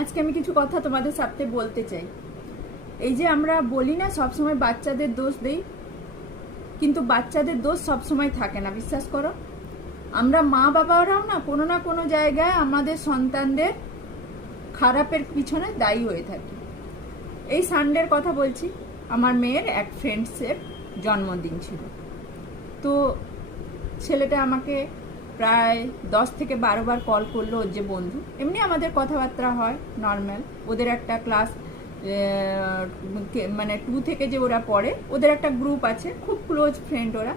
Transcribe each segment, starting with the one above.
আজকে আমি কিছু কথা তোমাদের সাথে বলতে চাই। এই যে আমরা বলি না সবসময় বাচ্চাদের দোষ দেই, কিন্তু বাচ্চাদের দোষ সবসময় থাকে না, বিশ্বাস করো। আমরা মা বাবারাও না কোনো জায়গায় আমাদের সন্তানদের খারাপের পিছনে দায়ী হয়ে থাকি। এই সানডের কথা বলছি, আমার মেয়ের এক ফ্রেন্ডসের জন্মদিন ছিল। তো ছেলেটা আমাকে প্রায় 10 থেকে 12 বার কল করলো। ওর যে বন্ধু, এমনি আমাদের কথাবার্তা হয় নর্মাল। ওদের একটা ক্লাস মানে 2 থেকে যে ওরা পড়ে, ওদের একটা গ্রুপ আছে, খুব ক্লোজ ফ্রেন্ড ওরা।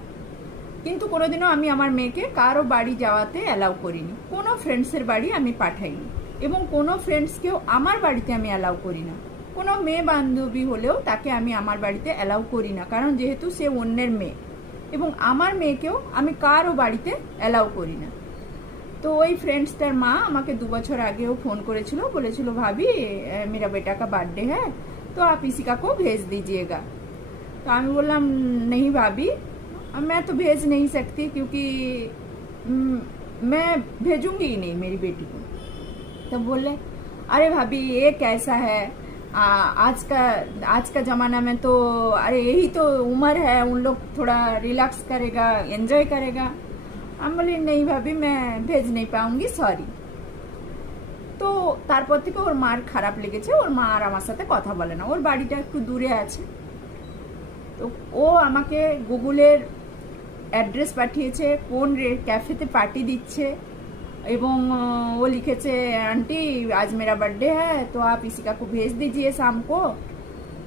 কিন্তু কোনোদিনও আমি আমার মেয়েকে কারো বাড়ি যাওয়াতে অ্যালাউ করিনি, কোনো ফ্রেন্ডসের বাড়ি আমি পাঠাইনি, এবং কোনো ফ্রেন্ডসকেও আমার বাড়িতে আমি অ্যালাউ করি না। কোনো মেয়ে বান্ধবী হলেও তাকে আমি আমার বাড়িতে অ্যালাউ করি না, কারণ যেহেতু সে অন্যের মেয়ে, এবং আমার মেয়েকেও আমি কারো বাড়িতে অ্যালাউ করি না। তো ওই ফ্রেন্ডসটার মা আমাকে 2 বছর আগেও ফোন করেছিল, বলেছিল ভাবি मेरा बेटा का बर्थडे है तो आप इसी का को भेज दीजिएगा। तो আমি বললাম नहीं भाभी, मैं तो भेज नहीं सकती, क्योंकि मैं भेजूंगी ही नहीं मेरी बेटी को। तो बोले अरे भाभी ये कैसा है, आज का जमाना में तो अरे यही तो उम्र है, उन लोग थोड़ा रिलैक्स करेगा, एंजॉय करेगा। हम बोले नहीं भाभी मैं भेज नहीं पाऊंगी, सॉरी। তো তারপর থেকে ওর মার খারাপ লেগেছে, ওর মা আর আমার সাথে কথা বলে না, ওর বাড়িটা একটু দূরে আছে। তো ও আমাকে গুগলের অ্যাড্রেস পাঠিয়েছে, কোন ক্যাফেতে পার্টি দিচ্ছে, এবং वो लिखेছে आंटी आज मेरा बर्थडे है तो आप इसी का को भेज दीजिए शाम को।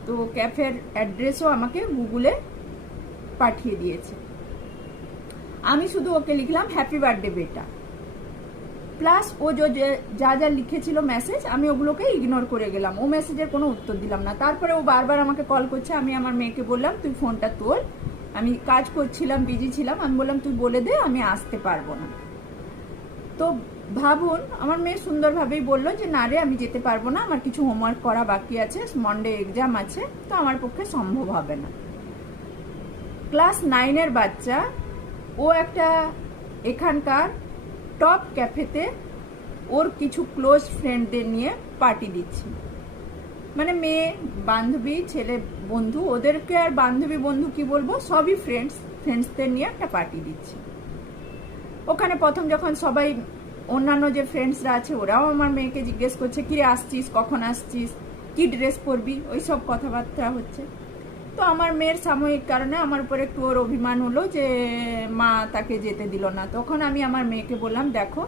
তো ক্যাফের অ্যাড্রেসও আমাকে গুগলে পাঠিয়ে দিয়েছে। আমি শুধু ওকে লিখলাম হ্যাপি বার্থডে বেটা, প্লাস ও যা যা লিখেছিল মেসেজ আমি ওগুলোকে ইগনোর করে গেলাম, ও মেসেজের কোনো উত্তর দিলাম না। তারপরে ও বারবার আমাকে কল করছে, আমি আমার মেয়েকে বললাম তুই ফোনটা তোল, আমি কাজ করছিলাম, বিজি ছিলাম, আমি বললাম তুই বলে দে আমি আসতে পারবো না। তো ভাবুন, আমার মেয়ে সুন্দরভাবেই বললো যে না রে আমি যেতে পারবো না, আমার কিছু হোমওয়ার্ক করা বাকি আছে, মন্ডে এক্সাম আছে, তো আমার পক্ষে সম্ভব হবে না। ক্লাস 9-এর বাচ্চা, ও একটা এখানকার টপ ক্যাফেতে ওর কিছু ক্লোজ ফ্রেন্ডদের নিয়ে পার্টি দিচ্ছে। মানে মেয়ে বান্ধবী, ছেলে বন্ধু, ওদেরকে আর বান্ধবী বন্ধু কি বলবো, সবই ফ্রেন্ডসদের নিয়ে একটা পার্টি দিচ্ছে। ওখানে প্রথম যখন সবাই অন্যান্য যে ফ্রেন্ডসরা আছে ওরাও আমার মেয়েকে জিজ্ঞেস করছে কিরে আসছিস, কখন আসছিস, কি ড্রেস পরবি, ওই সব কথাবার্তা হচ্ছে। তো আমার মেয়ের সাময়িক কারণে আমার উপর একটু ওর অভিমান হলো যে মা তাকে যেতে দিল না। তখন আমি আমার মেয়েকে বললাম দেখো